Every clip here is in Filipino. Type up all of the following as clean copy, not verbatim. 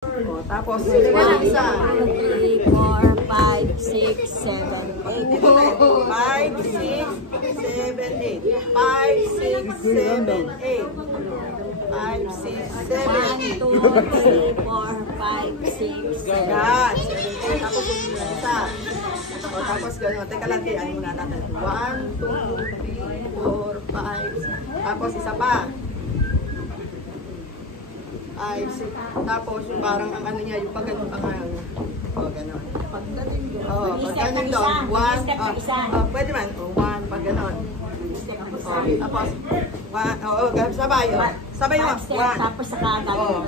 O, tapos, ng isa. 3, 4, 5, 6, 7, 8. 5, 6, 7, 8. 5, 6, 7, 8. 5, 6, 7, 8. 1, 2, 3, 4, 5, 6, 7. Gagat. 7, 8. Tapos, yung isa. O, tapos, gano'n. Teka lang, ano muna natin. 1, 2, 3, 4, 5. Tapos, isa pa. 5, 6. Tapos, yung parang ang ano niya, yung pag ganun pa ngayon. O, gano'n. Pag ganun doon. O, pag ganun doon. 1, pwede man. O, 1, pag ganun. O, tapos, 1, oo, sabay. Sabay mo. 1. Tapos saka O,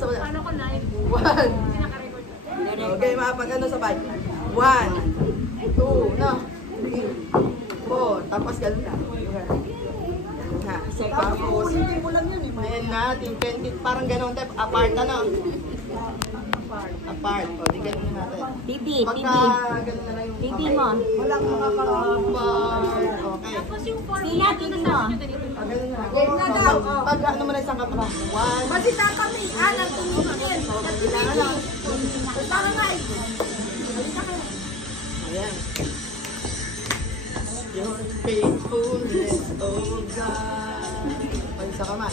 sabay. Paano ko live? 1. Okay, mga pag ano sabay. 1, 2, no? 3, 4. Tapos ganun na. Ha, tapos, hindi mo lang yun. Ayan natin, 20, parang ganun tayo, apart ano? Apart. O, di ganun na natin. Titi, Pagka titi. ganun na lang yung Titi mo. walang apart. Okay. Tapos yung 4 Sila, titi mo. Ganun na. Pag ano mo na isang kapra. 1. Masita kami. Nagtumingin. Kailangan lang. Tara nga eh. Ayan. Your faithfulness, oh God. Pag-isa ka man.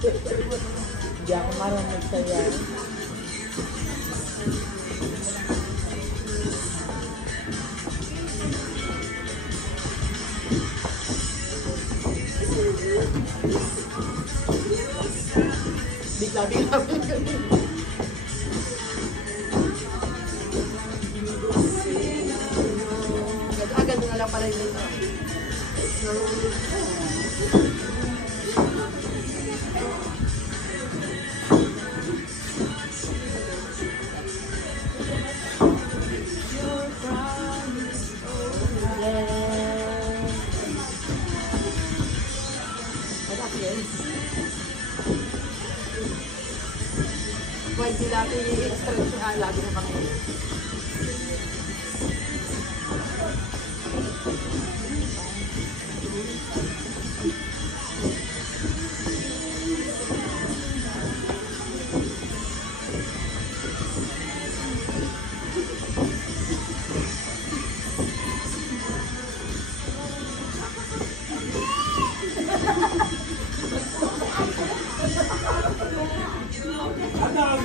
Hindi ako marunong magsaya. Bigla-bigla. Agad na lang pala yun dito. Why di natin i-stretch yung lagi na kami.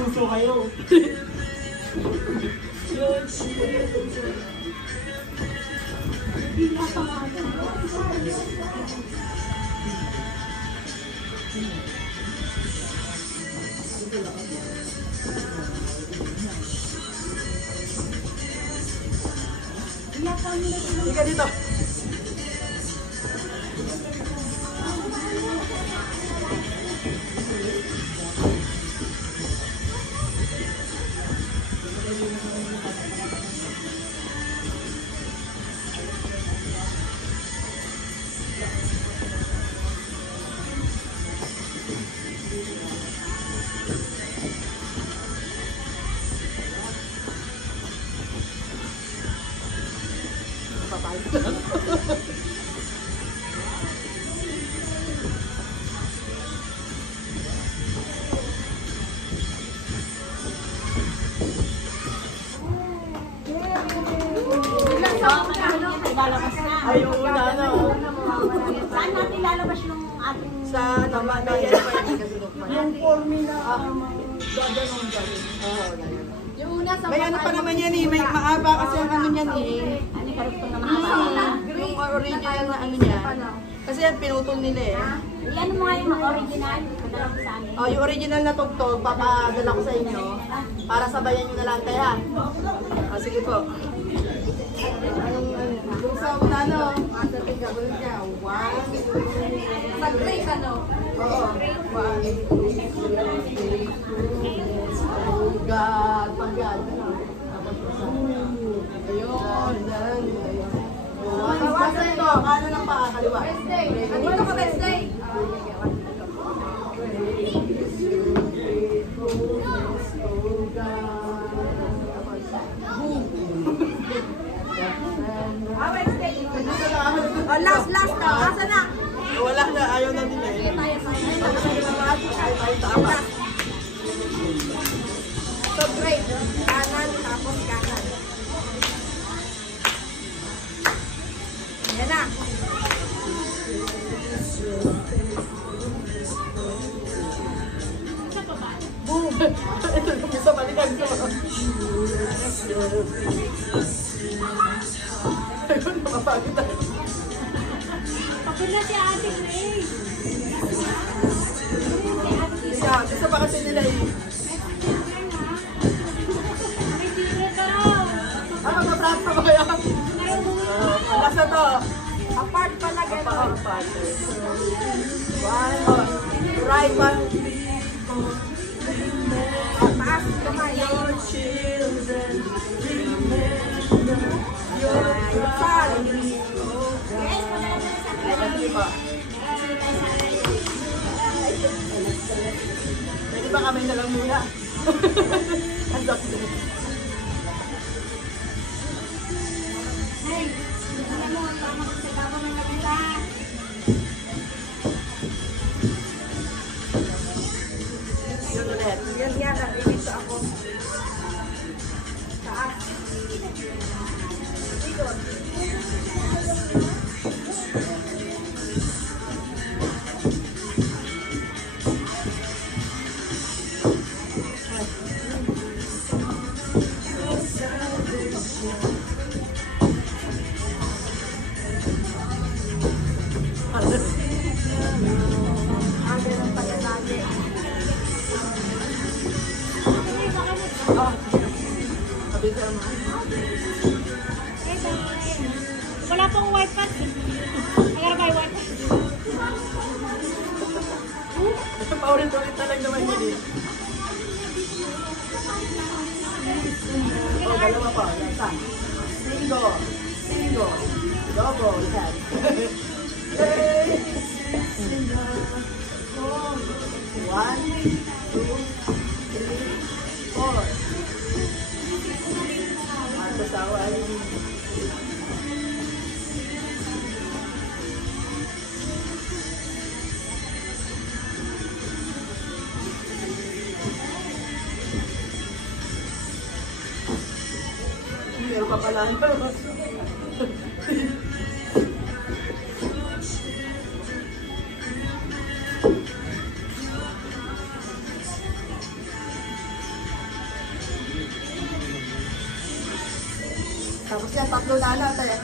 Gusto kayo. Higa dito. Lalabas na. Ay, yung una, ano. Saan natin lalabas yung ating... Sa naman, may yan pa yun kasi Yung formy na gaganon gano'n. Oo, ganyan. Yung una sa May ano pa naman yan eh, may maaba kasi ang ano niyan eh. Ano yung karugtong na mahaba? Yung original na ano niya. Kasi yan, pinutol nila eh. Iyan mo nga yung original. Padala ko sa amin. Oh, yung original na tugtog, papadala ko sa inyo para sabayan nyo na lang tayo ha. Oh, sige po. Yung sa una no, sa tigabal niya, 1, 2, sa grade ano? oo, 1, 2, 3, 4, God, pag-God, ano? Ayun, dan, ayun. Basta ito, kano ng paa, kaliwa? Wednesday. Andito ka Wednesday. Wednesday. Oh, last na. Asa na? Wala na, ayaw na nila eh. Tama. So grade. Kanan, tapos kanan. Yan na. Boom! Isa balikan ko. Ayun, nakapagod tayo. Pagod na si Ate Grace. Isa pa kasi nila eh. May secret daw. Magpaprato ba kaya? Nasa to. Apart pala gano'n. Apart. One, right, one. Taas kamay. Your children remember your family. Sige pa. Pwede ba kami na lang muna? Ang doktor. Hey, alam mo, tama ko sa baba ng labita. Yun ulit. Yan. Dito ako. Taas. Dito. Ganun pala lagi. Sabi ko mo. Wala pong wifi. Agar ba yung wifi? Paulit-ulit na lang naman yun eh. Oh, dalawa pa. Isa. Single. Double. Yan. Yay! 1, 2, 3, 4. At kasawa ay meron pa pala. Tapos yan, tatlo na lang tayo.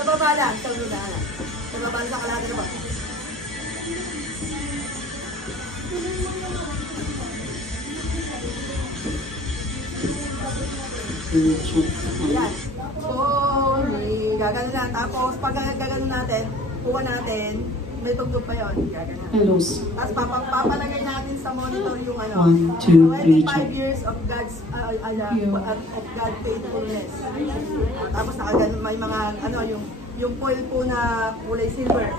Sa baba lang, sa baba lang. Sa baba lang, sa kalahati na ba? Ayan. Sorry. Gagano na. Tapos, pag gagano natin, kuha natin, may tugtog pa yun. Gagano. Tapos, papalagay natin sa monitor yung ano, 25 years of God's, of God's faithfulness. Tapos, nakagano, may mga, ano, yung foil po na kulay silver.